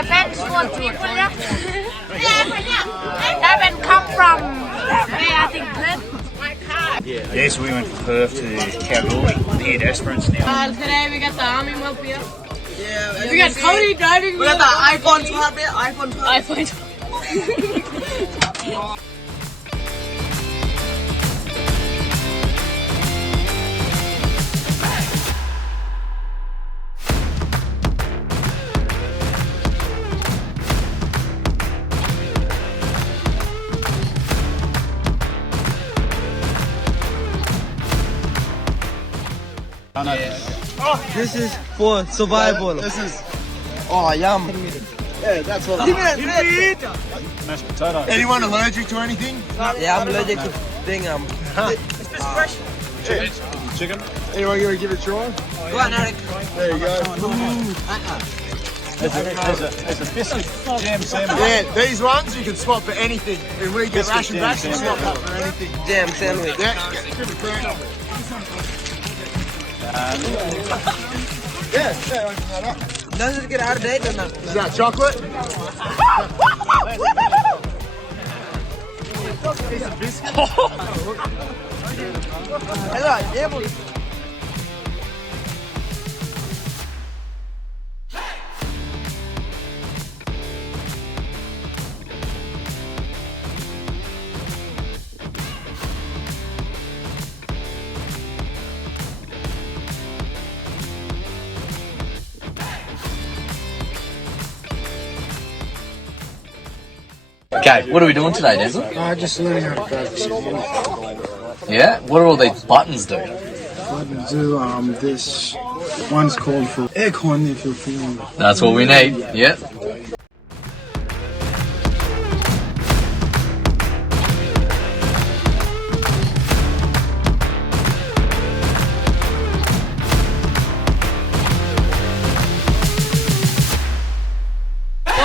depends what people yeah. That come from where I think Yes, we went from Perth to Kalgoorlie. The head aspirants now. today we got the army mob here. Yeah, We got Cody driving. We got the iPhone 12 here. iPhone 12. iPhone 12. This is for survival. This is, Oh, yum. yeah, that's what. Mashed potato. Anyone allergic to anything? Yeah, I'm allergic to thing. Chicken. Anyone gonna give it a try? Go on, Eric. There you go. There's a biscuit jam sandwich. Yeah, these ones you can swap for anything. When we get Biscuit ration jam back, you swap that for anything. Jam sandwich. Yeah, give it a crack. Yeah, open that up. Does it get out of date or not? Is that chocolate? Piece of biscuit. Hello, yeah, Okay, what are we doing today, Denzel? Just learning how to paddocks. Yeah? What do all these buttons do? What do this one's called for aircon if you're feeling. That's what we need, yeah.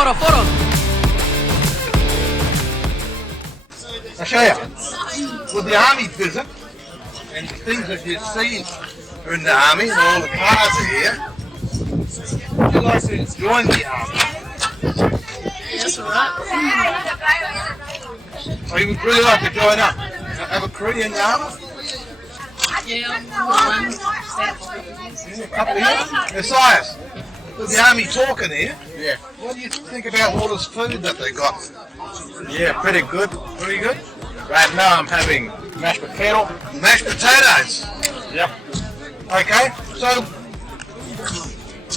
Photo. I'll show you. With the army visit and things that you've seen in the army, and all the cars are here, would you like to join the army? That's alright. Or you would really like to join up? Have a career in the army? Yeah, A couple of years? Messias, with the army talking here, what do you think about all this food that they got? Yeah, pretty good. Pretty good? Right now I'm having mashed potato. Mashed potatoes. Yep. Okay, so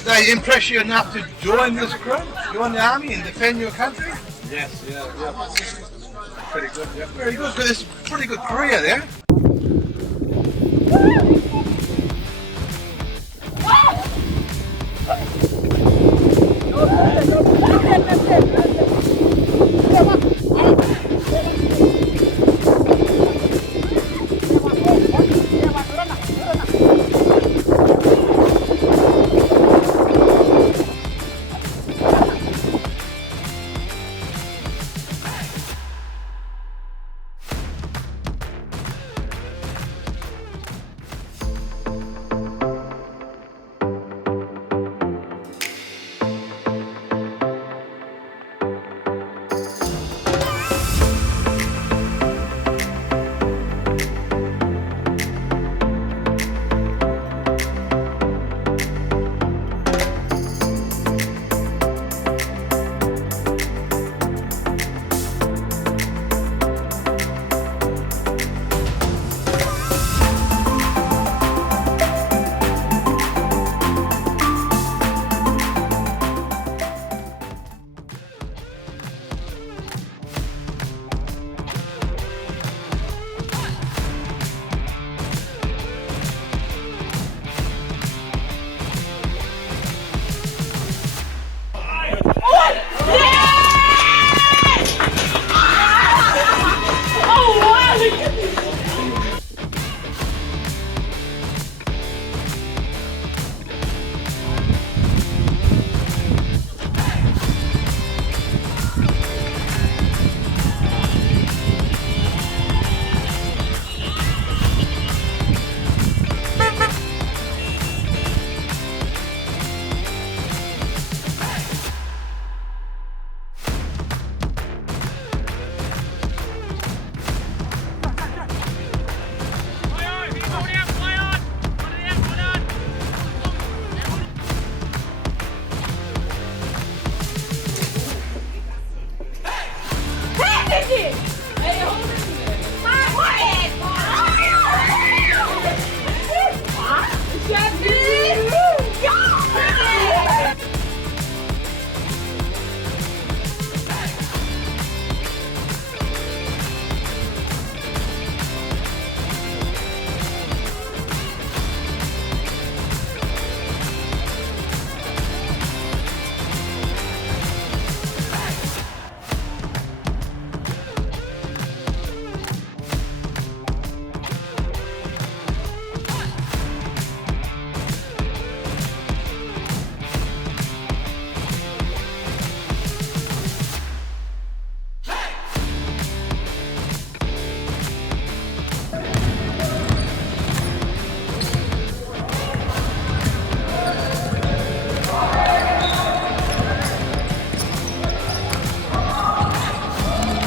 they impress you enough to join this crew, join the army and defend your country? Yes, yeah. Pretty good, yeah. Very good, because it's a pretty good career there.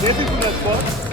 Waiting for that spot.